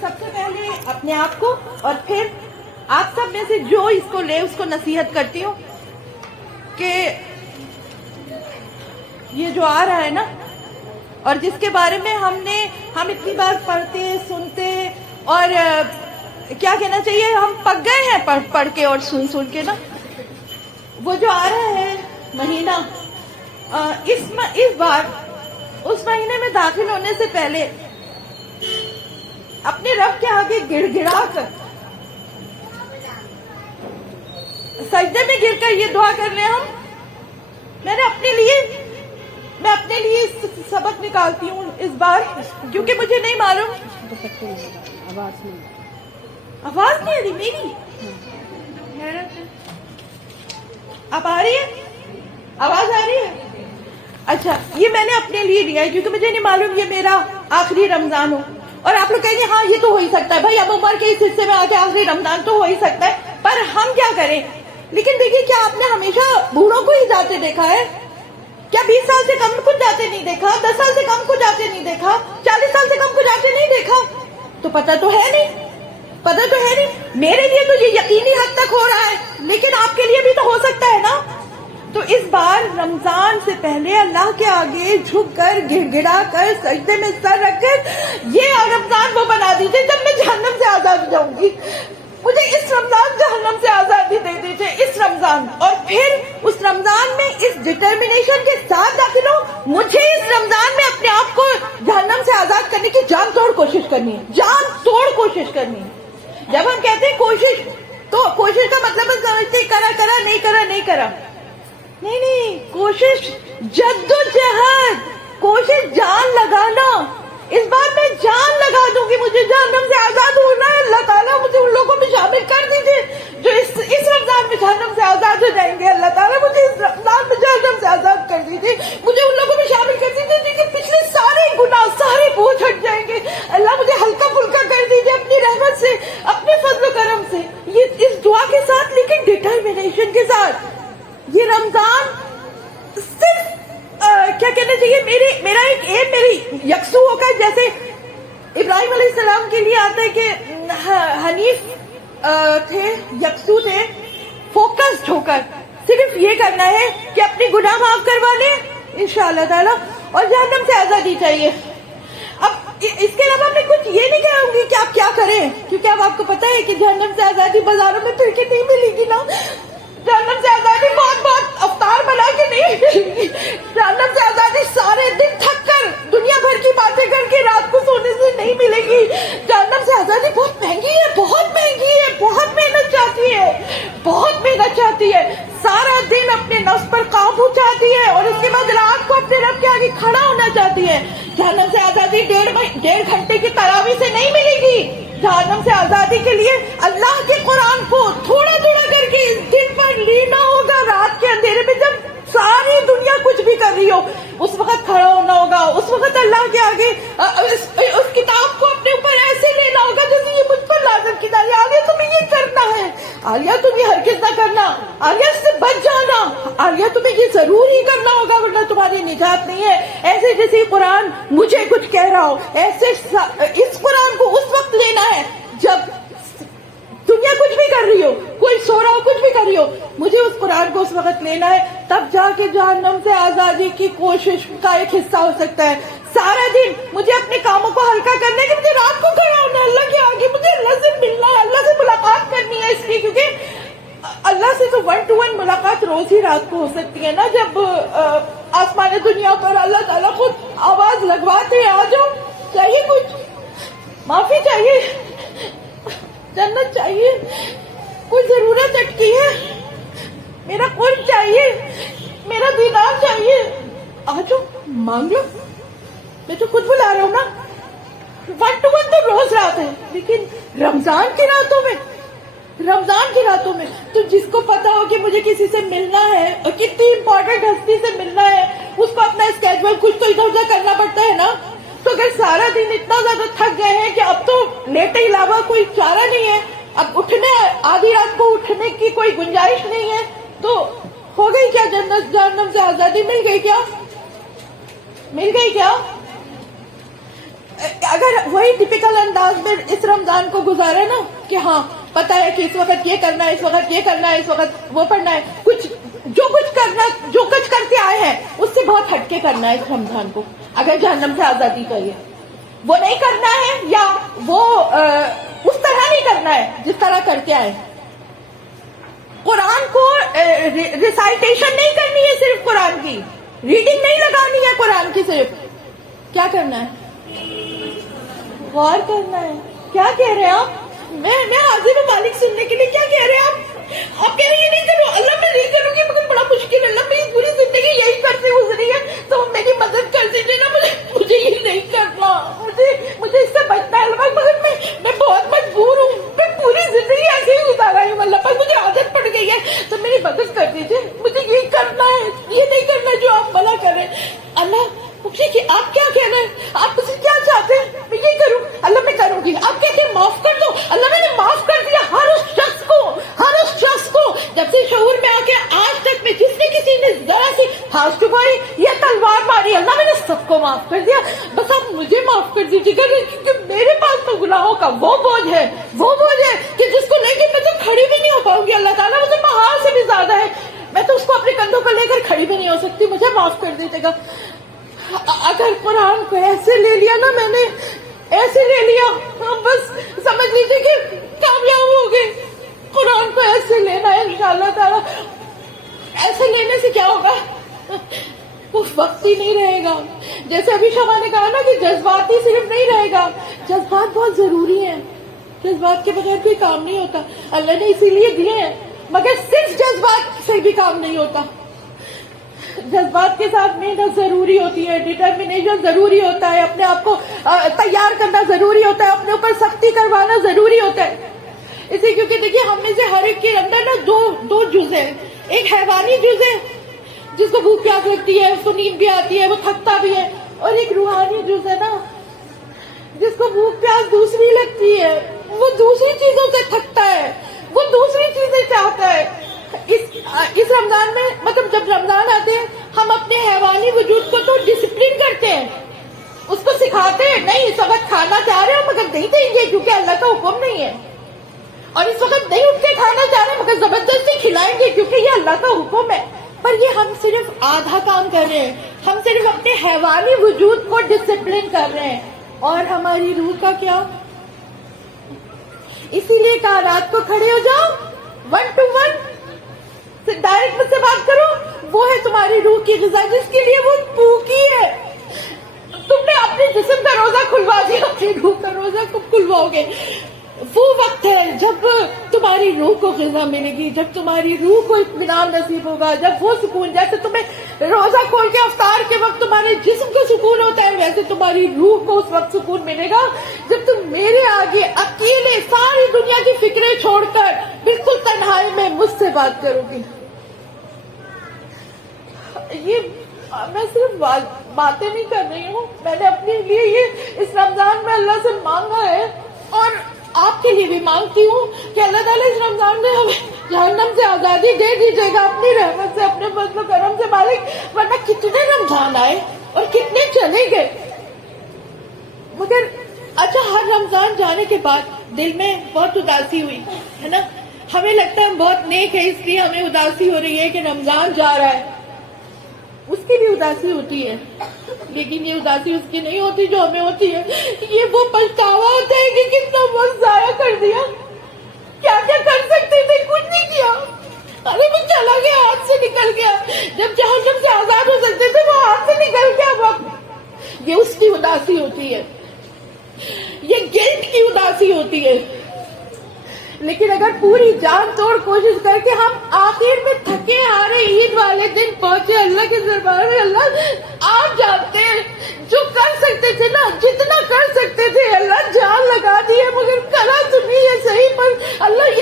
سب سے پہلے اپنے آپ کو اور پھر آپ سب میں سے جو اس کو لے اس کو نصیحت کرتی ہوں کہ یہ جو آ رہا ہے نا اور جس کے بارے میں ہم اتنی بار پڑھتے سنتے اور کیا کہنا چاہیے ہم پک گئے ہیں پڑھ کے اور سن کے نا، وہ جو آ رہا ہے مہینہ، اس بار اس مہینے میں داخل ہونے سے پہلے اپنے رب کے آگے گڑ گڑا کر سجدے میں گر کر یہ دعا کر لیں ہم، میں اپنے لیے سبق نکالتی ہوں اس بار، کیونکہ مجھے نہیں معلوم آواز نہیں آ رہی میری، اب آ رہی ہے آواز آ رہی ہے؟ اچھا، یہ میں نے اپنے لیے لیا ہے کیونکہ مجھے نہیں معلوم یہ میرا آخری رمضان ہو، اور آپ لوگ کہیں گے ہاں یہ تو ہو ہی سکتا ہے بھائی، اب عمر کے اس حصے میں آ کے آخری رمضان تو ہو ہی سکتا ہے، پر ہم کیا کریں؟ لیکن دیکھیے، کیا آپ نے ہمیشہ بوڑھوں کو ہی جاتے دیکھا ہے؟ کیا 20 سال سے کم کو جاتے نہیں دیکھا؟ 10 سال سے کم کو جاتے نہیں دیکھا؟ 40 سال سے کم کو جاتے نہیں دیکھا؟ تو پتہ تو ہے نہیں، میرے لیے تو یہ یقینی حد تک ہو رہا ہے، لیکن آپ کے لیے بھی تو ہو سکتا ہے نا۔ تو اس بار رمضان سے پہلے اللہ کے آگے جھک کر گڑ گڑا کر سجدے میں سر رکھ کر یہ رمضان وہ بنا دیجیے جب میں جہنم سے آزاد ہو جاؤں گی، مجھے اس رمضان جہنم سے آزادی دے دیجیے، اس رمضان، اور پھر اس رمضان میں اس ڈٹرمنیشن کے ساتھ داخل ہوں، مجھے اس رمضان میں اپنے آپ کو جہنم سے آزاد کرنے کی جان توڑ کوشش کرنی ہے۔ جب ہم کہتے ہیں کوشش، تو کوشش کا مطلب ہے سمجھتے کرا نہیں، کوشش جدوجہد، کوشش جان لگانا۔ اس بار میں جان لگا دوں گی، مجھے جہنم سے آزاد ہونا ہے، اللہ تعالیٰ مجھے ان لوگوں میں شامل کر دیجیے جو اس رمضان میں جہنم سے آزاد ہو جائیں گے، اللہ تعالیٰ مجھے اس رمضان میں جہنم سے آزاد کر دیجیے، مجھے ان لوگوں میں شامل کر دیجیے جن کے پچھلے سارے گناہ سارے بوجھ ہٹ جائیں گے، اللہ مجھے ہلکا پھلکا کر دیجیے اپنی رحمت سے، اپنے فضل و کرم سے، یہ اس دعا کے ساتھ، لیکن ڈٹرمنیشن کے ساتھ۔ یہ رمضان صرف کیا کہنا چاہیے، میرا ایک ایم میری یکسو ہو کر، جیسے ابراہیم علیہ السلام کے لیے آتا ہے کہ حنیف تھے، یکسو تھے، فوکسڈ ہو کر صرف یہ کرنا ہے کہ اپنی گناہ معاف کروا لیں انشاءاللہ تعالی، اور جہنم سے آزادی چاہیے۔ اب اس کے علاوہ میں کچھ یہ نہیں کہوں گی کہ آپ کیا کریں، کیونکہ اب آپ کو پتا ہے کہ جہنم سے آزادی بازاروں میں پھر کے نہیں ملے گی نا، جہنم سے آزادی بہت افطار بنا کے نہیں ملے گی، جہنم سے آزادی سارے دن تھک کر دنیا بھر کی باتیں کر کے رات کو سونے سے نہیں ملے گی، جہنم سے آزادی بہت مہنگی ہے، بہت محنت چاہتی ہے، سارا دن اپنے نفس پر قابو چاہتی ہے، اور اس کے بعد رات کو اپنے رب کے آگے کھڑا ہونا چاہتی ہے۔ جہنم سے آزادی 1.5 گھنٹے کی تراویح سے نہیں ملے گی، جہنم سے آزادی کے لیے اللہ کے قرآن کو تھوڑا کر کے اس دن پر لینا ہوگا، رات کے اندھیرے میں جب ساری دنیا کچھ بھی کر رہی ہو اس وقت کھڑا ہونا ہوگا، اس وقت اللہ کے آگے اس کتاب کو اپنے اوپر ایسے لینا ہوگا جیسے یہ مجھ پر لازم کی جا رہی ہے، عالیہ تمہیں یہ کرنا ہے، عالیہ تم یہ ہرگز نہ کرنا، عالیہ اس سے بچ جانا، عالیہ تمہیں یہ ضرور ہی کرنا ہوگا ورنہ تمہاری نجات نہیں ہے۔ ایسے جیسے قرآن مجھے کچھ کہہ رہا ہو، ایسے اس قرآن کو اس وقت لینا ہے جب دنیا کچھ بھی کر رہی ہو، کوئی سو رہا ہو، کچھ بھی کر رہی ہو، مجھے اس قرآن کو اس وقت لینا ہے، تب جا کے جہنم سے آزادی کی کوشش کا ایک حصہ ہو سکتا ہے۔ سارا دن مجھے اپنے کاموں کو ہلکا کرنے کے، مجھے رات کو کھڑا ہونا ہے اللہ کے آگے، مجھے اللہ سے ملنا ہے، اللہ سے ملاقات کرنی ہے، اس لیے کیونکہ اللہ سے تو 1 to 1 ملاقات روز ہی رات کو ہو سکتی ہے نا، جب آسمان دنیا پر اللہ تعالیٰ خود آواز لگواتے ہیں، آ جاؤ، چاہیے کچھ، معافی چاہیے، جنت چاہیے، کوئی ضرورت اٹکی ہے، میرا قرب چاہیے، میرا دیدار چاہیے، آجو مانگ لو، میں تو خود بلا رہا ہوں نا۔ 1 to 1 تو روز رات ہے، لیکن رمضان کی راتوں میں تو جس کو پتا ہو کہ مجھے کسی سے ملنا ہے اور کتنی امپورٹنٹ ہستی سے ملنا ہے، اس کو اپنا اسکیجول کچھ تو ادھر ادھر کرنا پڑتا ہے نا۔ تو اگر سارا دن اتنا زیادہ تھک گئے ہیں کہ اب تو لیٹے علاوہ کوئی چارہ نہیں ہے، اب اٹھنے آدھی رات کو اٹھنے کی کوئی گنجائش نہیں ہے، تو ہو گئی کیا جنت جہنم سے آزادی؟ مل گئی کیا؟ اگر وہی ٹپیکل انداز میں اس رمضان کو گزارے نا کہ ہاں پتا ہے کہ اس وقت یہ کرنا ہے، اس وقت یہ کرنا ہے، اس وقت وہ پڑھنا ہے، جو کچھ کرتے آئے ہیں اس سے بہت ہٹ کے کرنا ہے اس رمضان کو، اگر جہنم سے آزادی چاہیے وہ نہیں کرنا ہے، یا وہ اس طرح نہیں کرنا ہے جس طرح کرتے آئے. قرآن کو ریسائٹیشن نہیں کرنی ہے، صرف قرآن کی ریڈنگ نہیں لگانی ہے، قرآن کی صرف کیا کرنا ہے، غور کرنا ہے. کیا کہہ رہے ہیں آپ؟ میں حاضر ہوں مالک سننے کے لیے. کیا کہہ رہے ہیں آپ کہہ رہے ہیں یہ نہیں کروں، اللہ میں نہیں کروں گی، مگر بڑا مشکل ہے، اللہ میری پوری زندگی یہی کرتے گزری ہے تو میری مدد کر دیجیے نا، مجھے یہ نہیں کرنا، مجھے اس سے بچنا ہے اللہ، مگر میں بہت مجبور ہوں، میں پوری زندگی ایسے ہی گزارا ہوں اللہ پاک، مجھے عادت پڑ گئی ہے تو میری مدد کر دیجیے، مجھے یہ کرنا ہے، یہ نہیں کرنا جو آپ منع کریں. اللہ مجھے کہ آپ کیا کہہ رہے ہیں، آپ مجھے کیا چاہتے ہیں میں یہ کروں، اللہ میں کروں گی. آپ کہتے ہیں معاف کر دو، اللہ میں نے معاف کر دیا ہر اس شخص کو جب سے شعور میں آ کے آج تک میں جس نے کسی نے ذرا سی ہاتھ چکائی یا تلوار ماری، اللہ میں نے سب کو معاف کر دیا، بس آپ مجھے معاف کر دیجیے گا، کیونکہ میرے پاس تو گناہوں کا وہ بوجھ ہے کہ جس کو لے کے میں تو کھڑی بھی نہیں ہو پاؤں گی. اللہ تعالیٰ مجھے پہاڑ سے بھی زیادہ ہے، میں تو اس کو اپنے کندھوں پر لے کر کھڑی بھی نہیں ہو سکتی، مجھے معاف کر دیجیے گا. اگر قرآن کو ایسے لے لیا نا، میں نے ایسے لے لیا، بس سمجھ لیجیے کہ کامیاب ہو گئے. قرآن کو ایسے لینا ہے انشاءاللہ تعالی. ایسے لینے سے کیا ہوگا، وہ وقت ہی نہیں رہے گا. جیسے ابھی شما نے کہا نا کہ جذبات ہی صرف نہیں رہے گا، جذبات بہت ضروری ہیں، جذبات کے بغیر کوئی کام نہیں ہوتا. اللہ نے اسی لیے دیے ہیں، مگر صرف جذبات سے بھی کام نہیں ہوتا. جذبات کے ساتھ محنت ضروری ہوتی ہے، ڈٹرمنیشن ضروری ہوتا ہے، اپنے آپ کو تیار کرنا ضروری ہوتا ہے، اپنے اوپر سختی کروانا ضروری ہوتا ہے. اسی کیونکہ دیکھیے ہم میں سے ہر ایک کے اندر نا دو جز ہیں. ایک حیوانی جز ہے جس کو بھوک پیاس لگتی ہے، اس کو نیند بھی آتی ہے، وہ تھکتا بھی ہے، اور ایک روحانی جز ہے نا جس کو بھوک پیاس دوسری لگتی ہے، وہ دوسری چیزوں سے تھکتا ہے، وہ دوسری چیزیں چاہتا ہے. اس رمضان میں مطلب جب رمضان آتے ہیں ہم اپنے حیوانی وجود کو تو ڈسپلن کرتے ہیں، اس کو سکھاتے ہیں نہیں اس وقت کھانا چاہ رہے ہو مگر نہیں دیں گے کیونکہ اللہ کا حکم نہیں ہے، اور اس وقت نہیں اٹھ کے کھانا چاہ رہے مگر زبردستی کھلائیں گے کیونکہ یہ اللہ کا حکم ہے. پر یہ ہم صرف آدھا کام کر رہے ہیں، ہم صرف اپنے حیوانی وجود کو ڈسپلن کر رہے ہیں، اور ہماری روح کا کیا. اسی لیے کہا رات کو کھڑے ہو جاؤ 1 to 1 ڈائریکٹ مجھ سے بات کرو، وہ ہے تمہاری روح کی غذا جس کے لیے وہ بھوکی ہے. تم نے اپنے جسم کا روزہ کھلوا دیا، اپنی روح کا روزہ کب کھلواؤ گے؟ وہ وقت ہے جب تمہاری روح کو غذا ملے گی، جب تمہاری روح کو اطمینان نصیب ہوگا، جب وہ سکون، جیسے تمہیں روزہ کھول کے افطار کے وقت تمہارے جسم کو سکون ہوتا ہے، ویسے تمہاری روح کو اس وقت سکون ملے گا جب تم میرے آگے اکیلے ساری دنیا کی فکریں چھوڑ کر بالکل تنہائی میں مجھ سے بات کرو گی. یہ میں صرف باتیں نہیں کر رہی ہوں، میں نے اپنے لیے یہ اس رمضان میں اللہ سے مانگا ہے، اور آپ کے لیے بھی مانگتی ہوں کہ اللہ تعالیٰ اس رمضان میں ہمیں جہنم سے آزادی دے دیجیے گا اپنی رحمت سے، اپنے فضل و کرم سے مالک. ورنہ کتنے رمضان آئے اور کتنے چلے گئے. مگر اچھا ہر رمضان جانے کے بعد دل میں بہت اداسی ہوئی ہے نا، ہمیں لگتا ہے ہم بہت نیک ہے اس لیے ہمیں اداسی ہو رہی ہے کہ رمضان جا رہا ہے. اس کی بھی اداسی ہوتی ہے، لیکن یہ اداسی اس کی نہیں ہوتی جو ہمیں ہوتی ہے. یہ وہ پچھتاوا ہوتا ہے کہ کتنا وقت ضائع کر دیا، کیا کیا کر سکتے تھے کچھ نہیں کیا، ارے وہ چلا گیا، ہاتھ سے نکل گیا. جب جہنم سے آزاد ہو سکتے تھے وہ ہاتھ سے نکل گیا وقت. یہ اس کی اداسی ہوتی ہے، یہ گلٹ کی اداسی ہوتی ہے. لیکن اگر پوری جان توڑ کوشش کر کے ہم آخر میں تھکے ہارے عید والے دن پہنچے اللہ کے دربار میں، اللہ آپ جانتے ہیں جو کر سکتے تھے نا، جتنا کر سکتے تھے اللہ جان لگا دی ہے، مگر کرا تمہیں یہ صحیح. پر اللہ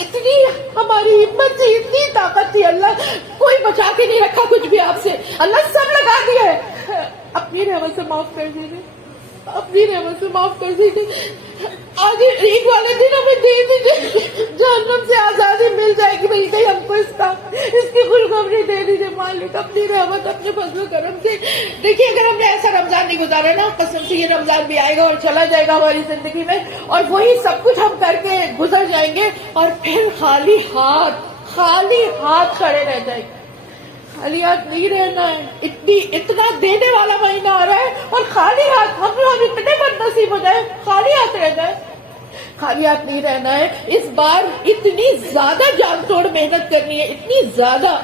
اتنی ہماری ہمت تھی، اتنی طاقت تھی، اللہ کوئی بچا کے نہیں رکھا کچھ بھی آپ سے، اللہ سب لگا دیا ہے. اپنی رحمت سے معاف کر دیجیے، اپنی رحمت سے معاف کر دیجیے. آج عید والے دن ہمیں دے دیجیے، جہنم سے آزادی مل جائے گی بھائی، کہیں ہم کو اس کی خوشخبری دے دیجیے مالک اپنی رحمت اپنے فضل و کرم سے۔ دیکھیے اگر ہم نے ایسا رمضان نہیں گزارا نا، قسم سے یہ رمضان بھی آئے گا اور چلا جائے گا ہماری زندگی میں، اور وہی سب کچھ ہم کر کے گزر جائیں گے، اور پھر خالی ہاتھ کھڑے رہ جائیں گے۔ خالی ہاتھ نہیں رہنا ہے، اتنا دینے والا مہینہ آ رہا ہے اور خالی ہاتھ، ہم اتنے بد نصیب ہو جائے خالی ہاتھ رہ جائے۔ خالی ہاتھ نہیں رہنا ہے، اس بار اتنی زیادہ جان توڑ محنت کرنی ہے، اتنی زیادہ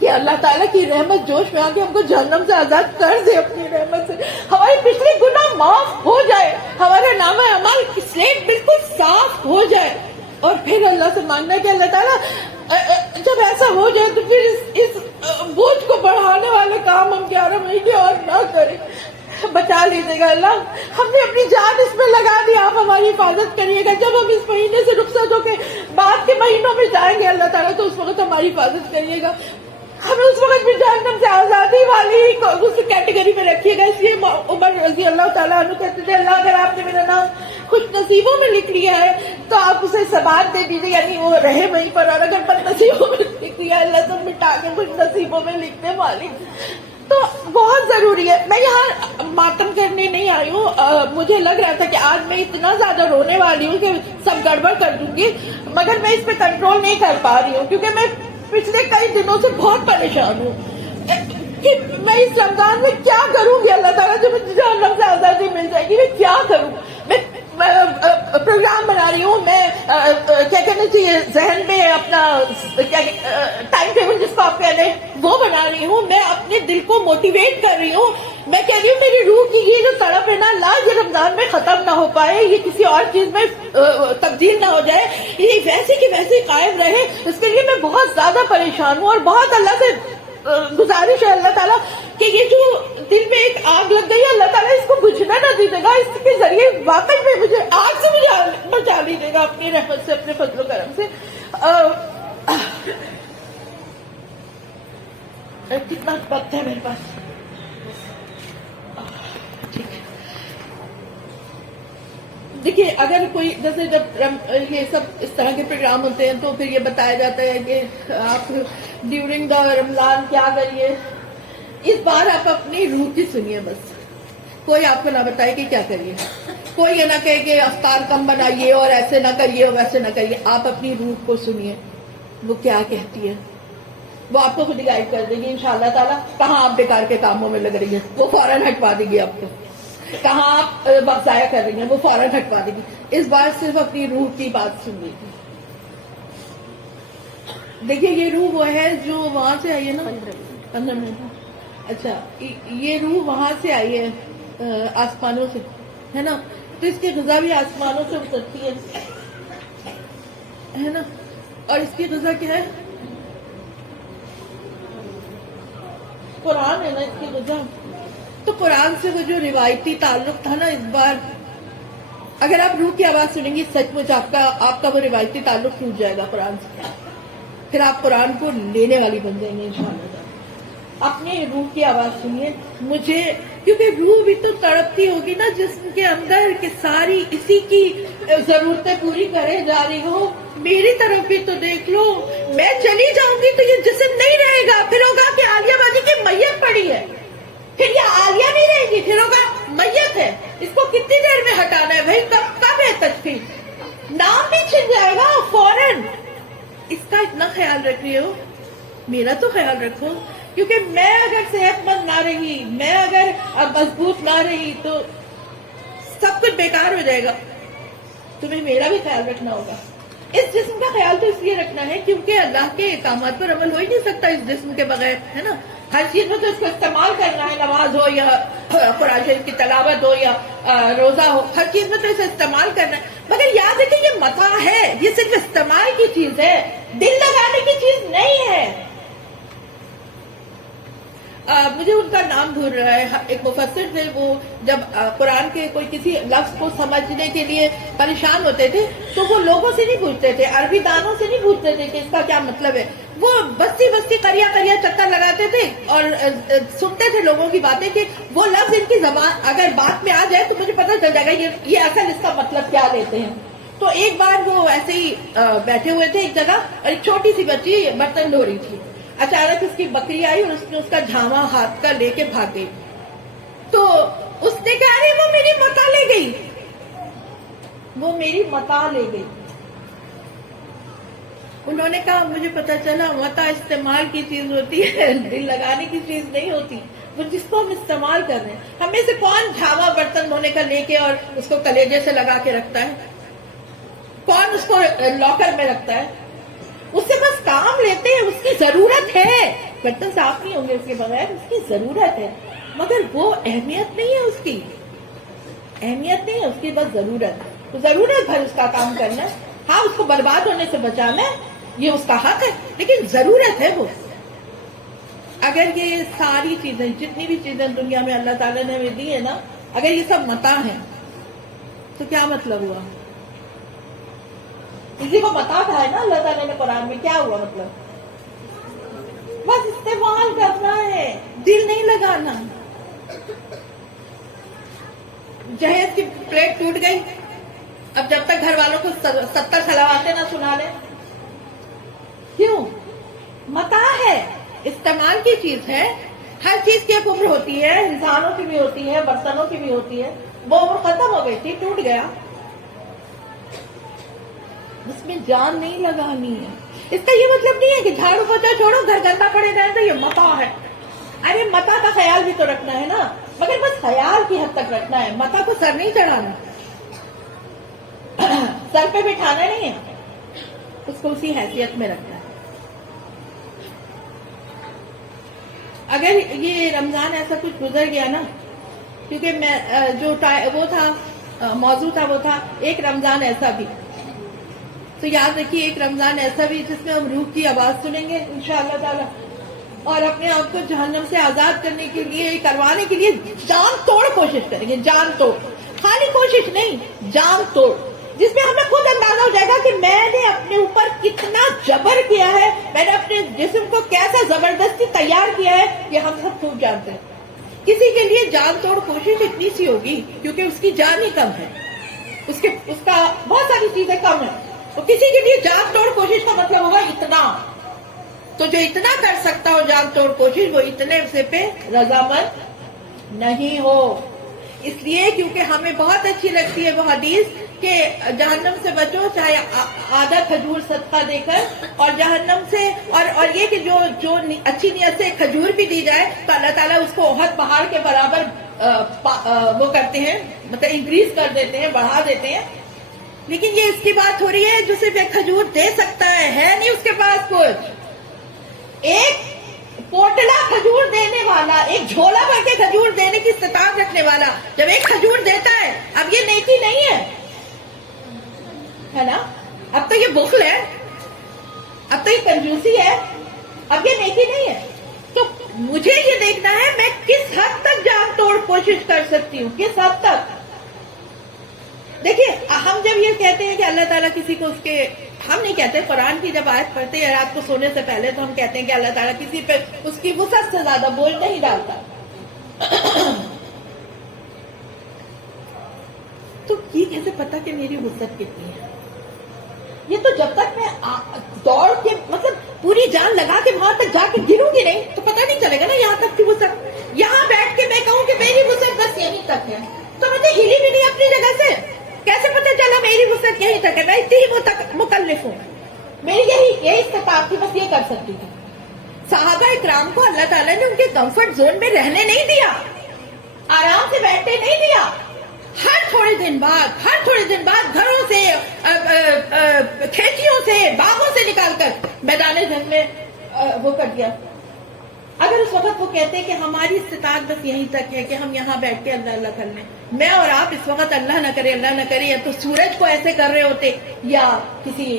کہ اللہ تعالیٰ کی رحمت جوش میں آ کے ہم کو جہنم سے آزاد کر دے اپنی رحمت سے، ہمارے پچھلے گناہ معاف ہو جائے، ہمارا نامہ اعمال کی سلیٹ بالکل صاف ہو جائے، اور پھر اللہ سے مانگنا ہے کہ اللہ تعالیٰ جب ایسا ہو جائے تو پھر اس بوجھ کو بڑھانے والے کام ہم 11 مہینے اور نہ کریں، بچا لیجیے گا اللہ، ہم نے اپنی جان اس میں لگا دی، آپ ہماری حفاظت کریے گا، جب ہم اس مہینے سے رخصت ہو کے بعد کے مہینوں میں جائیں گے اللہ تعالیٰ تو اس وقت ہماری حفاظت کریے گا، ہمیں اس وقت بھی جہنم سے آزادی والی اس کیٹیگری میں رکھیے گا۔ اس لیے عمر رضی اللہ تعالیٰ عنہ کہتے تھے اللہ اگر آپ نے میرا نام خوش نصیبوں میں لکھ لیا ہے تو آپ اسے ثبات دے دیجیے، یعنی وہ رہے وہیں پر، اور اگر بد نصیبوں میں لکھ لیا اللہ تو مٹا کے خوش نصیبوں میں لکھ دے مالک۔ تو بہت ضروری ہے، میں یہاں ماتم کرنے نہیں آئی ہوں، مجھے لگ رہا تھا کہ آج میں اتنا زیادہ رونے والی ہوں کہ سب گڑبڑ کر دوں گی، مگر میں اس پہ کنٹرول نہیں کر پا رہی ہوں کیونکہ میں پچھلے کئی دنوں سے بہت پریشان ہوں کہ میں اس رمضان میں کیا کروں گی، اللہ تعالیٰ جب مجھے جہنم سے آزادی مل جائے گی میں کیا کروں، میں پروگرام بنا رہی ہوں، میں کیا کہنا چاہیے ذہن میں اپنا ٹائم ٹیبل جس کو آپ کہہ لیں وہ بنا رہی ہوں، میں اپنے دل کو موٹیویٹ کر رہی ہوں، میں کہہ رہی ہوں میری روح کی یہ جو تڑپ ہے نا اللہ یہ رمضان میں ختم نہ ہو پائے، یہ کسی اور چیز میں تبدیل نہ ہو جائے، یہ ویسے کی ویسے قائم رہے، اس کے لیے میں بہت زیادہ پریشان ہوں، اور بہت اللہ سے گزارش ہے اللہ تعالیٰ کہ یہ جو دل میں ایک آگ لگ گئی ہے اللہ تعالیٰ اس کو بجھنا نہ دیجیے گا، اس کے ذریعے واقعی میں مجھے آگ سے بچا لیجیے گا اپنی رحمت سے اپنے فضل و کرم سے۔ کتنا وقت ہے میرے پاس؟ ٹھیک ہے، دیکھیے اگر کوئی جیسے جب یہ سب اس طرح کے پروگرام ہوتے ہیں تو پھر یہ بتایا جاتا ہے کہ آپ ڈیورنگ دا رمضان کیا کریے، اس بار آپ اپنی روح کی سنیے، بس کوئی آپ کو نہ بتائے کہ کیا کریے، کوئی یہ نہ کہے کہ افطار کم بنائیے اور ایسے نہ کریے اور ویسے نہ کریے، آپ اپنی روح کو سنیے وہ کیا کہتی ہے، وہ آپ کو خود گائیڈ کر دے گی انشاءاللہ تعالیٰ، کہاں آپ بیکار کے کاموں میں لگ رہی ہیں وہ فوراً ہٹوا دے گی آپ کو، کہاں آپ وقت ضائع کر رہی ہیں وہ فوراً ہٹوا دے گی، اس بار صرف اپنی روح کی بات سن لیجیے۔ دیکھیے یہ روح وہ ہے جو وہاں سے آئی ہے نا 15 منٹ، اچھا یہ روح وہاں سے آئی ہے آسمانوں سے، ہے نا، تو اس کی غذا بھی آسمانوں سے اترتی ہے نا، اور اس کی غذا کیا ہے؟ قرآن ہے نا اس کی غذا، تو قرآن سے وہ جو روایتی تعلق تھا نا اس بار اگر آپ روح کی آواز سنیں گی سچ مچ آپ کا وہ روایتی تعلق ٹوٹ جائے گا قرآن سے، پھر آپ قرآن کو لینے والی بن جائیں گے انشاءاللہ۔ اپنے روح کی آواز سنیے مجھے، کیونکہ روح بھی تو تڑپتی ہوگی نا جسم کے اندر کہ ساری اسی کی ضرورتیں پوری کرے جا رہی ہو، میری طرف بھی تو دیکھ لو، میں چلی جاؤں گی تو یہ جسم نہیں رہے گا، پھر ہوگا کہ عالیہ بازی کی میت پڑی ہے، پھر یہ عالیہ نہیں رہے گی، پھر ہوگا میت ہے، اس کو کتنی دیر میں ہٹانا ہے بھائی، کب ہے تدفین، نام بھی چھن جائے گا فوراً، اس کا اتنا خیال رکھ رہی ہو، میرا تو خیال رکھو، کیونکہ میں اگر صحت مند نہ رہی، میں اگر مضبوط نہ رہی تو سب کچھ بیکار ہو جائے گا، تمہیں میرا بھی خیال رکھنا ہوگا۔ اس جسم کا خیال تو اس لیے رکھنا ہے کیونکہ اللہ کے احکامات پر عمل ہو ہی نہیں سکتا اس جسم کے بغیر، ہے نا، ہر چیز میں تو اس کو استعمال کرنا ہے، نماز ہو یا قرآن شریف کی تلاوت ہو یا روزہ ہو، ہر چیز میں تو اسے استعمال کرنا ہے، مگر یاد رکھیں یہ متاع ہے، یہ صرف استعمال کی چیز ہے، دل لگانے کی چیز نہیں ہے۔ مجھے ان کا نام بھول رہا ہے، ایک مفسر تھے، وہ جب قرآن کے کوئی کسی لفظ کو سمجھنے کے لیے پریشان ہوتے تھے تو وہ لوگوں سے نہیں پوچھتے تھے، عربی دانوں سے نہیں پوچھتے تھے کہ اس کا کیا مطلب ہے، وہ بستی بستی کریا کریا چکر لگاتے تھے اور سنتے تھے لوگوں کی باتیں کہ وہ لفظ ان کی زبان اگر بات میں آ جائے تو مجھے پتہ چل جائے گا یہ اصل اس کا مطلب کیا لیتے ہیں۔ تو ایک بار وہ ایسے ہی بیٹھے ہوئے تھے ایک جگہ اور ایک چھوٹی سی بچی برتن دھو رہی تھی، اچانک اس کی بکری آئی اور اس نے اس کا جھاما ہاتھ کا لے کے بھاگ گئی، تو اس نے کہا ارے وہ میری متا لے گئی، وہ میری متا لے گئی۔ انہوں نے کہا مجھے پتا چلا متا استعمال کی چیز ہوتی ہے، دل لگانے کی چیز نہیں ہوتی، وہ جس کو ہم استعمال کر رہے ہیں۔ ہمیں سے کون جھاما برتن دھونے کا لے کے اور اس کو کلیجے سے لگا کے رکھتا ہے؟ کون اس کو لاکر میں رکھتا ہے؟ اس سے بس کام لیتے ہیں، اس کی ضرورت ہے، برتن صاف نہیں ہوں گے اس کے بغیر، اس کی ضرورت ہے، مگر وہ اہمیت نہیں ہے، اس کی اہمیت نہیں ہے، اس کی بس ضرورت ہے، تو ضرورت بھر اس کا کام کرنا ہے۔ ہاں اس کو برباد ہونے سے بچانا ہے، یہ اس کا حق ہے، لیکن ضرورت ہے وہ۔ اگر یہ ساری چیزیں جتنی بھی چیزیں دنیا میں اللہ تعالیٰ نے ہمیں دی ہے نا، اگر یہ سب متاع ہیں تو کیا مطلب ہوا؟ اسی کو متاع کہا ہے نا اللہ تعالیٰ نے قرآن میں، کیا ہوا مطلب؟ بس استعمال کرنا ہے، دل نہیں لگانا۔ جہیز کی پلیٹ ٹوٹ گئی، اب جب تک گھر والوں کو 70 صلواتیں نہ سنا لیں، کیوں؟ متاع ہے، استعمال کی چیز ہے، ہر چیز کی ایک عمر ہوتی ہے، انسانوں کی بھی ہوتی ہے، برتنوں کی بھی ہوتی ہے، وہ عمر ختم ہو گئی تھی، ٹوٹ گیا، اس میں جان نہیں لگانی ہے۔ اس کا یہ مطلب نہیں ہے کہ جھاڑو پوچھا چھوڑو گھر گندا پڑے رہے تو یہ متاع ہے، ارے متاع کا خیال بھی تو رکھنا ہے نا، مگر بس خیال کی حد تک رکھنا ہے، متاع کو سر نہیں چڑھانا، سر پہ بٹھانا نہیں ہے، اس کو اسی حیثیت میں رکھنا ہے۔ اگر یہ رمضان ایسا کچھ گزر گیا نا، کیونکہ میں جو وہ تھا موضوع تھا وہ تھا ایک رمضان ایسا بھی، تو یاد رکھیے ایک رمضان ایسا بھی جس میں ہم روح کی آواز سنیں گے انشاءاللہ تعالی، اور اپنے آپ کو جہنم سے آزاد کرنے کے لیے، کروانے کے لیے جان توڑ کوشش کریں گے، جان توڑ، خالی کوشش نہیں، جان توڑ، جس میں ہمیں خود اندازہ ہو جائے گا کہ میں نے اپنے اوپر کتنا جبر کیا ہے، میں نے اپنے جسم کو کیسا زبردستی تیار کیا ہے، یہ ہم سب خوب جانتے ہیں۔ کسی کے لیے جان توڑ کوشش اتنی سی ہوگی کیونکہ اس کی جان ہی کم ہے، اس کا بہت ساری چیزیں کم ہیں، تو کسی کے لیے جان توڑ کوشش کا مطلب ہوگا اتنا، تو جو اتنا کر سکتا ہو جان توڑ کوشش، وہ اتنے سے پہ رضامند نہیں ہو، اس لیے کیونکہ ہمیں بہت اچھی لگتی ہے وہ حدیث کہ جہنم سے بچو چاہے آدھا کھجور صدقہ دے کر، اور جہنم سے اور یہ کہ جو اچھی نیت سے کھجور بھی دی جائے تو اللہ تعالیٰ اس کو احد پہاڑ کے برابر وہ کرتے ہیں، مطلب انکریز کر دیتے ہیں، بڑھا دیتے ہیں۔ لیکن یہ اس کی بات ہو رہی ہے جو صرف ایک کھجور دے سکتا ہے نہیں اس کے پاس کچھ، ایک پوٹلا کھجور دینے والا، ایک جھولا بھر کے کھجور دینے کی استطاعت رکھنے والا جب ایک کھجور دیتا ہے، اب یہ نیکی نہیں ہے نا، اب تو یہ بخل ہے، اب تو یہ کنجوسی ہے، اب یہ نیکی نہیں ہے۔ تو مجھے یہ دیکھنا ہے میں کس حد تک جان توڑ کوشش کر سکتی ہوں، کس حد تک۔ دیکھیے ہم جب یہ کہتے ہیں کہ اللہ تعالیٰ کسی کو اس کے، ہم نہیں کہتے، قرآن کی جب آیت پڑھتے ہیں رات کو سونے سے پہلے تو ہم کہتے ہیں کہ اللہ تعالیٰ کسی پہ اس کی وسعت سے زیادہ بوجھ نہیں ڈالتا، تو یہ کیسے پتا کہ میری وسعت کتنی ہے؟ یہ تو جب تک میں دوڑ کے مطلب پوری جان لگا کے وہاں تک جا کے گروں گی نہیں تو پتہ نہیں چلے گا نا یہاں تک کی وسعت۔ یہاں بیٹھ کے میں کہوں کہ میری وسعت بس یہیں تک ہے تو مجھے ہلی بھی نہیں اپنی جگہ سے، کیسے پتہ چلا میری وسعت یہیں تک ہے؟ میں اتنی ہی مکلف ہوں، میری یہی استطاعت تھی، بس یہ کر سکتی تھی۔ صحابہ اکرام کو اللہ تعالیٰ نے ان کے کمفرٹ زون میں رہنے نہیں دیا، آرام سے بیٹھنے نہیں دیا، ہر تھوڑے دن بعد گھروں سے، کھیتیوں سے، باغوں سے نکال کر میدان جنگ میں وہ کر دیا۔ اگر اس وقت وہ کہتے کہ ہماری استطاعت بس یہیں تک ہے کہ ہم یہاں بیٹھ کے اللہ اللہ کر لیں، میں اور آپ اس وقت اللہ نہ کرے یا تو سورج کو ایسے کر رہے ہوتے یا کسی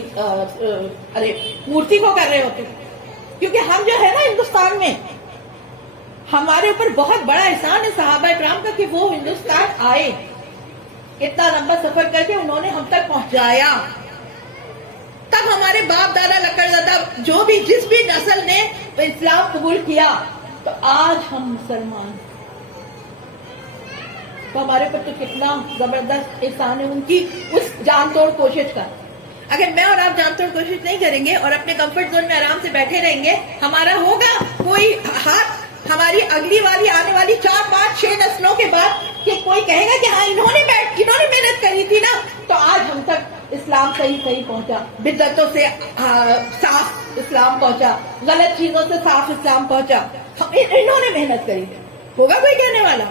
مورتی کو کر رہے ہوتے، کیونکہ ہم جو ہے نا ہندوستان میں ہمارے اوپر بہت بڑا احسان ہے صحابہ کرام کا کہ وہ ہندوستان آئے، اتنا لمبا سفر کر کے انہوں نے ہم تک پہنچایا. تب ہمارے باپ دادا لکڑ دادا جو بھی جس بھی نسل نے اسلام قبول کیا، تو آج ہم مسلمان، تو ہمارے پر تو کتنا زبردست احسان ہے ان کی اس جان توڑ کوشش کا. اگر میں اور آپ جان توڑ کوشش نہیں کریں گے اور اپنے کمفرٹ زون میں آرام سے بیٹھے رہیں گے، ہمارا ہوگا کوئی ہاتھ ہماری اگلی والی آنے والی 4 5 6 نسلوں کے بعد کہ کوئی کہے گا کہ ہاں انہوں نے محنت کری تھی نا، تو آج ہم تک اسلام صحیح پہنچا، بدعتوں سے صاف اسلام پہنچا، غلط چیزوں سے صاف اسلام پہنچا، انہوں نے محنت کری تھی. ہوگا کوئی کہنے والا؟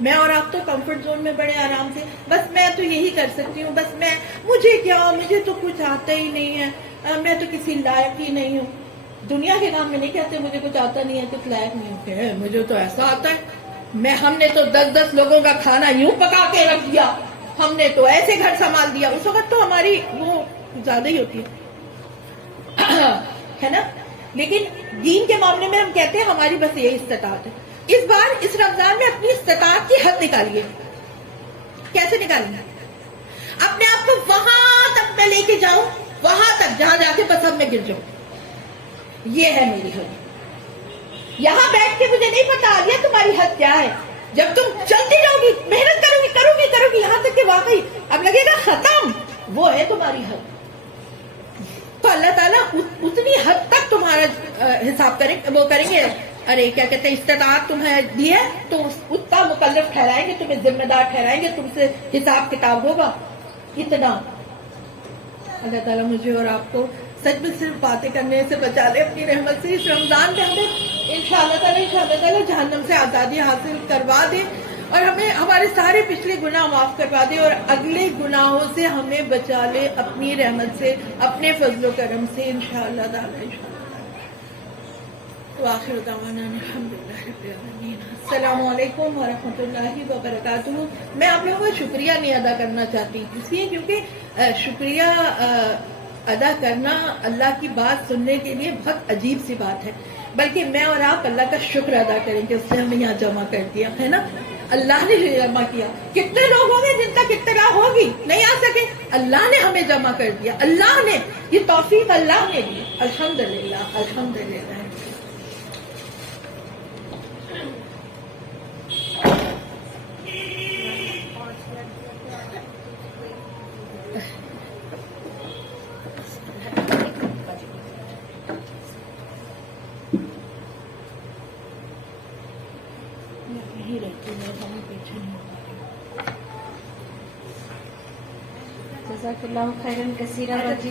میں اور آپ تو کمفرٹ زون میں بڑے آرام سے، بس میں تو یہی کر سکتی ہوں، بس مجھے کیا، مجھے تو کچھ آتا ہی نہیں ہے، میں تو کسی لائق ہی نہیں ہوں. دنیا کے کام میں نہیں کہتے مجھے کچھ آتا نہیں ہے، کچھ لائق نہیں ہوتے، مجھے تو ایسا آتا ہے، ہم نے تو 10 لوگوں کا کھانا یوں پکا کے رکھ دیا، ہم نے تو ایسے گھر سنبھال دیا. اس وقت تو ہماری وہ زیادہ ہی ہوتی ہے نا. لیکن دین کے معاملے میں ہم کہتے ہیں ہماری بس یہی استطاعت ہے. اس بار اس رمضان میں اپنی استطاعت کی حد نکالیے. کیسے نکالیں گے؟ اپنے آپ کو وہاں تک میں لے کے جاؤں، وہاں تک جہاں جا کے پسند میں گر جاؤں، یہ ہے میری حد. یہاں بیٹھ کے مجھے نہیں پتا آ تمہاری حد کیا ہے. جب تم چلتی جاؤ گی، محنت کرو گی یہاں تک کہ واقعی اب لگے گا ختم، وہ ہے تمہاری حد. تو اللہ تعالیٰ اتنی حد تک تمہارا حساب کریں گے. ارے کیا کہتے ہیں، استطاعت تمہیں دی ہے تو اتنا مکلف ٹھہرائیں گے، تمہیں ذمہ دار ٹھہرائیں گے، تم سے حساب کتاب ہوگا. اتنا اللہ تعالیٰ مجھے اور آپ کو سچ میں صرف باتیں کرنے سے بچا لے اپنی رحمت سے. اس رمضان میں ہمیں انشاءاللہ تعالیٰ جہنم سے آزادی حاصل کروا دے اور ہمیں ہمارے سارے پچھلے گناہ معاف کروا دے اور اگلے گناہوں سے ہمیں بچا لے اپنی رحمت سے، اپنے فضل و کرم سے انشاءاللہ تعالیٰ. وآخر دعوانا الحمدللہ رب العالمین. السلام علیکم ورحمۃ اللہ وبرکاتہ. میں آپ لوگوں کا شکریہ نہیں ادا کرنا چاہتی، اس لیے کیونکہ شکریہ ادا کرنا اللہ کی بات سننے کے لیے بہت عجیب سی بات ہے، بلکہ میں اور آپ اللہ کا شکر ادا کریں کہ اس نے ہمیں یہاں جمع کر دیا ہے نا. اللہ نے جمع کیا. کتنے لوگ ہوں گے جن تک اطلاع ہوگی نہیں آ سکے، اللہ نے ہمیں جمع کر دیا، اللہ نے یہ توفیق اللہ نے دی. الحمدللہ الحمدللہ. جزاک اللہ خیرن کثیرہ. باجی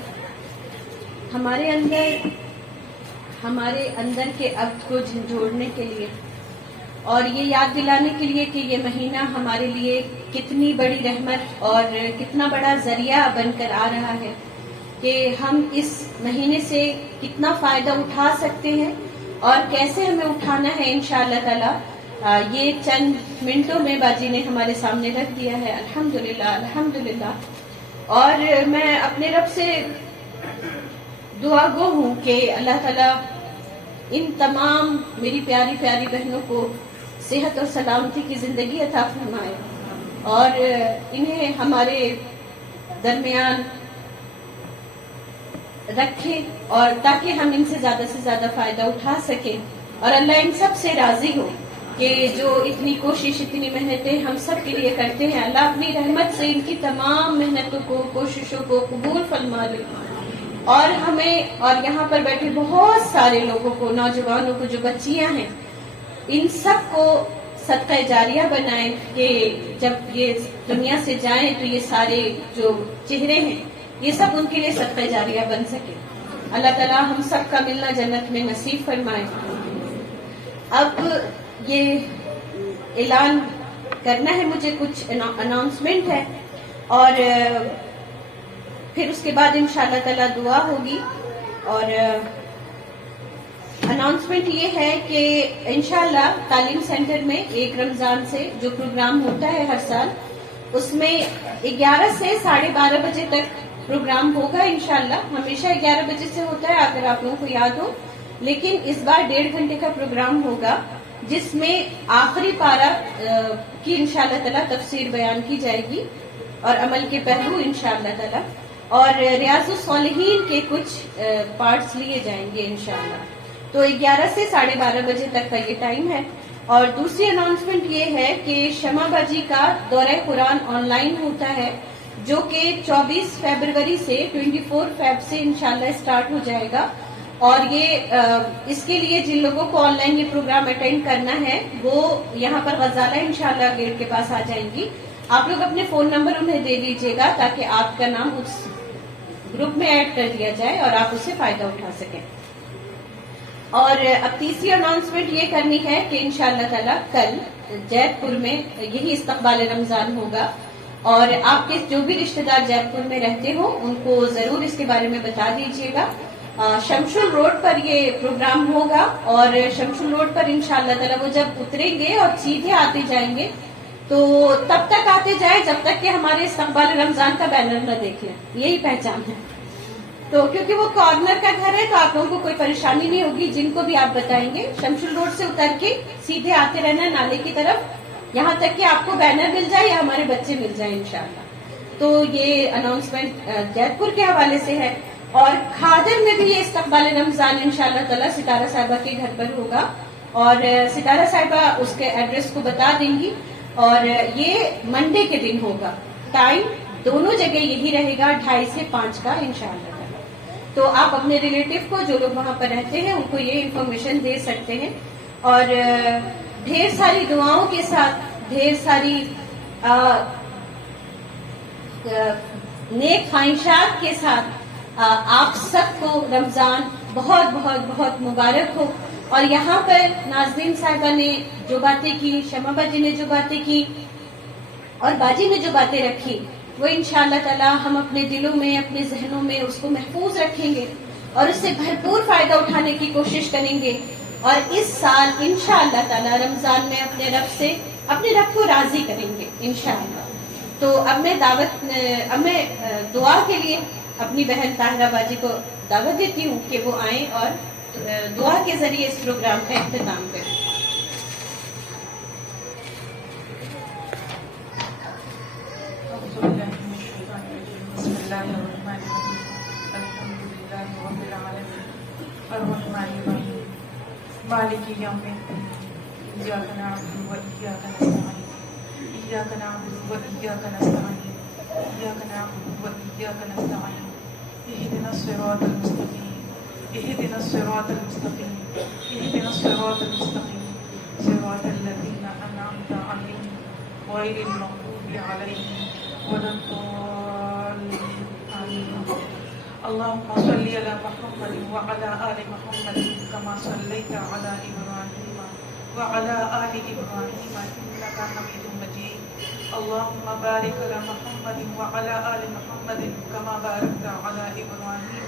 ہمارے اندر کے عقد کو جھنجھوڑنے کے لیے اور یہ یاد دلانے کے لیے کہ یہ مہینہ ہمارے لیے کتنی بڑی رحمت اور کتنا بڑا ذریعہ بن کر آ رہا ہے کہ ہم اس مہینے سے کتنا فائدہ اٹھا سکتے ہیں اور کیسے ہمیں اٹھانا ہے انشاءاللہ تعالی یہ چند منٹوں میں باجی نے ہمارے سامنے رکھ دیا ہے. الحمدللہ الحمدللہ. اور میں اپنے رب سے دعا گو ہوں کہ اللہ تعالیٰ ان تمام میری پیاری پیاری بہنوں کو صحت اور سلامتی کی زندگی عطا فرمائے اور انہیں ہمارے درمیان رکھے اور تاکہ ہم ان سے زیادہ فائدہ اٹھا سکیں. اور اللہ ان سب سے راضی ہو کہ جو اتنی کوشش اتنی محنتیں ہم سب کے لیے کرتے ہیں، اللہ اپنی رحمت سے ان کی تمام محنتوں کو کوششوں کو قبول فرما لے اور ہمیں اور یہاں پر بیٹھے بہت سارے لوگوں کو، نوجوانوں کو، جو بچیاں ہیں، ان سب کو صدقہ جاریہ بنائیں کہ جب یہ دنیا سے جائیں تو یہ سارے جو چہرے ہیں یہ سب ان کے لیے صدقہ جاریہ بن سکے. اللہ تعالیٰ ہم سب کا ملنا جنت میں نصیب فرمائے. اب یہ اعلان کرنا ہے مجھے، کچھ اناؤنسمنٹ ہے اور پھر اس کے بعد انشاءاللہ تعالی دعا ہوگی. اور اناؤنسمنٹ یہ ہے کہ انشاءاللہ تعلیم سینٹر میں 1 رمضان سے جو پروگرام ہوتا ہے ہر سال، اس میں 11 سے 12:30 بجے تک پروگرام ہوگا. انشاءاللہ ہمیشہ 11 بجے سے ہوتا ہے اگر آپ لوگوں کو یاد ہو، لیکن اس بار 1.5 گھنٹے کا پروگرام ہوگا جس میں آخری پارہ کی انشاءاللہ تعالی تفسیر بیان کی جائے گی اور عمل کے پہلو انشاءاللہ تعالی، اور ریاض الصالحین کے کچھ پارٹس لیے جائیں گے انشاءاللہ۔ تو 11 سے 12:30 بجے تک کا یہ ٹائم ہے۔ اور دوسری اناؤنسمنٹ یہ ہے کہ شمع باجی کا دورہ قرآن آن لائن ہوتا ہے، جو کہ 24 فیبروری سے 24 فیب سے انشاءاللہ اسٹارٹ ہو جائے گا۔ اور یہ اس کے لیے جن لوگوں کو آن لائن یہ پروگرام اٹینڈ کرنا ہے وہ یہاں پر غزالہ انشاءاللہ گیٹ کے پاس آ جائیں گی۔ آپ لوگ اپنے فون نمبر انہیں دے دیجیے گا تاکہ آپ کا نام اس گروپ میں ایڈ کر دیا جائے اور آپ اس سے فائدہ اٹھا سکیں۔ اور اب تیسری اناؤنسمنٹ یہ کرنی ہے کہ انشاءاللہ تعالی کل جے پور میں یہی استقبال رمضان ہوگا، اور آپ کے جو بھی رشتہ دار جے پور میں رہتے ہو ان کو ضرور اس کے بارے میں بتا دیجیے گا۔ شمشل روڈ پر یہ پروگرام ہوگا، اور شمشل روڈ پر انشاءاللہ تعالی وہ جب اتریں گے اور سیدھے آتے جائیں گے تو تب تک آتے جائیں جب تک کہ ہمارے استقبال رمضان کا بینر نہ دیکھ لیں، یہی پہچان ہے۔ تو کیونکہ وہ کارنر کا گھر ہے تو آپ لوگوں کو کوئی پریشانی نہیں ہوگی، جن کو بھی آپ بتائیں گے شمشل روڈ سے اتر کے سیدھے آتے رہنا ہے نالے کی طرف، یہاں تک کہ آپ کو بینر مل جائے یا ہمارے بچے مل جائیں انشاءاللہ۔ تو یہ اناؤنسمنٹ جے پور کے حوالے سے ہے۔ اور کھادر میں بھی یہ استقبال رمضان انشاءاللہ تعالی ستارہ صاحبہ کے گھر پر ہوگا، اور ستارہ صاحبہ اس کے ایڈریس کو بتا دیں گی، اور یہ منڈے کے دن ہوگا۔ ٹائم دونوں جگہ یہی رہے گا 2:30 سے 5 کا انشاءاللہ تعالی۔ تو آپ اپنے ریلیٹیو کو جو لوگ وہاں پر رہتے ہیں ان کو یہ انفارمیشن دے سکتے ہیں، اور ڈھیر ساری دعاؤں کے ساتھ، ڈھیر ساری نیک خواہشات کے ساتھ آپ سب کو رمضان بہت بہت بہت مبارک ہو۔ اور یہاں پر ناظرین صاحبہ نے جو باتیں کی، شمع باجی نے جو باتیں کی، اور باجی نے جو باتیں رکھی، وہ انشاءاللہ تعالی ہم اپنے دلوں میں، اپنے ذہنوں میں اس کو محفوظ رکھیں گے اور اس سے بھرپور فائدہ اٹھانے کی کوشش کریں گے، اور اس سال انشاءاللہ تعالی رمضان میں اپنے رب کو راضی کریں گے انشاءاللہ۔ تو اب میں دعا کے لیے اپنی بہن طاہرہ باجی کو دعوت دیتی ہوں کہ وہ آئیں اور دعا کے ذریعے اس پروگرام کا اختتام کریں۔ بسم اللہ الرحمن الرحیم، الحمد للہ رب العالمین، الرحمن الرحیم، مالک یوم الدین، ایاک نعبد و ایاک نستعین، ایاک نعبد و ایاک نستعین، ایاک نعبد و ایاک نستعین، اهدنا الصراط المستقیم، اهدنا الصراط المستقیم، اهدنا الصراط المستقیم، صراط الذین انعمت علیہم غیر المغضوب علیہم ولا الضالین آمین۔ اللهم صل على محمد وعلى آل محمد كما صليت على إبراهيم وعلى آل إبراهيم إنك حميد مجيد۔ اللهم بارك على محمد وعلى آل محمد كما باركت على إبراهيم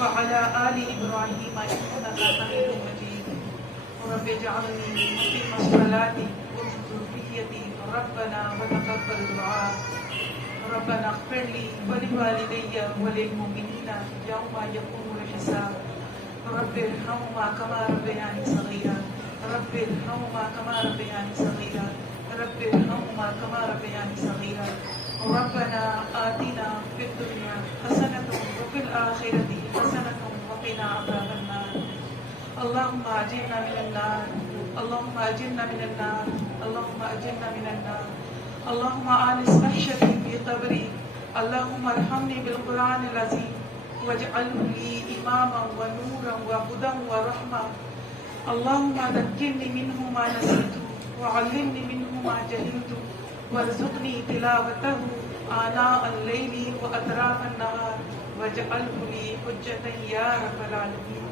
وعلى آل إبراهيم إنك حميد مجيد۔ رب اجعلني مقيم الصلاة ومن ذريتي ربنا وتقبل دعاء۔ ربنا اغفر لي ولوالدي وللمؤمنين يوم يقوم الحساب۔ رب ارحمهما كما ربياني صغيرا، رب ارحمهما كما ربياني صغيرا، رب ارحمهما كما ربياني صغيرا۔ ربنا آتنا في الدنيا حسنة وفي الآخرة حسنة وقنا عذاب النار۔ اللهم أجرنا من النار، اللهم أجرنا من النار، اللهم أجرنا من النار۔ اللهم آنس وحشتي في قبري، اللهم ارحمني بالقرآن العظيم واجعله لي إماما ونورا وهدى ورحمة۔ اللهم ذكرني منه ما نسيت وعلمني منه ما جهلت وارزقني تلاوته آناء الليل وأطراف النهار واجعله لي حجة يا رب العالمين،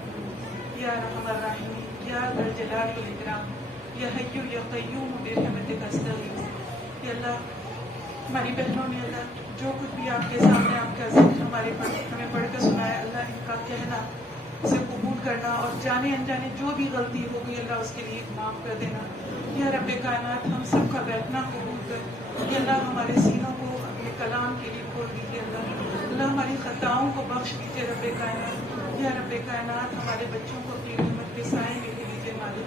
یا ارحم الراحمین، یا ذا الجلال والاکرام، یا حی یا قیوم برحمتک استغیث۔ یا اللہ، ہماری بہنوں نے اللہ جو کچھ بھی آپ کے سامنے آپ کا ذکر ہمیں پڑھ کے سنایا، اللہ ان کا کہنا، اسے قبول کرنا، اور جانے انجانے جو بھی غلطی ہو گئی اللہ اس کے لیے معاف کر دینا۔ یا رب کائنات، ہم سب کا بیٹھنا قبول کر، یا اللہ ہمارے سینوں کو اپنے کلام کے لیے کھول دیجیے، اللہ ہماری خطاؤں کو بخش دیجیے رب کائنات۔ یا رب کائنات، ہمارے بچوں کو اپنی رحمت کے سائے میں لے لیجیے مالک،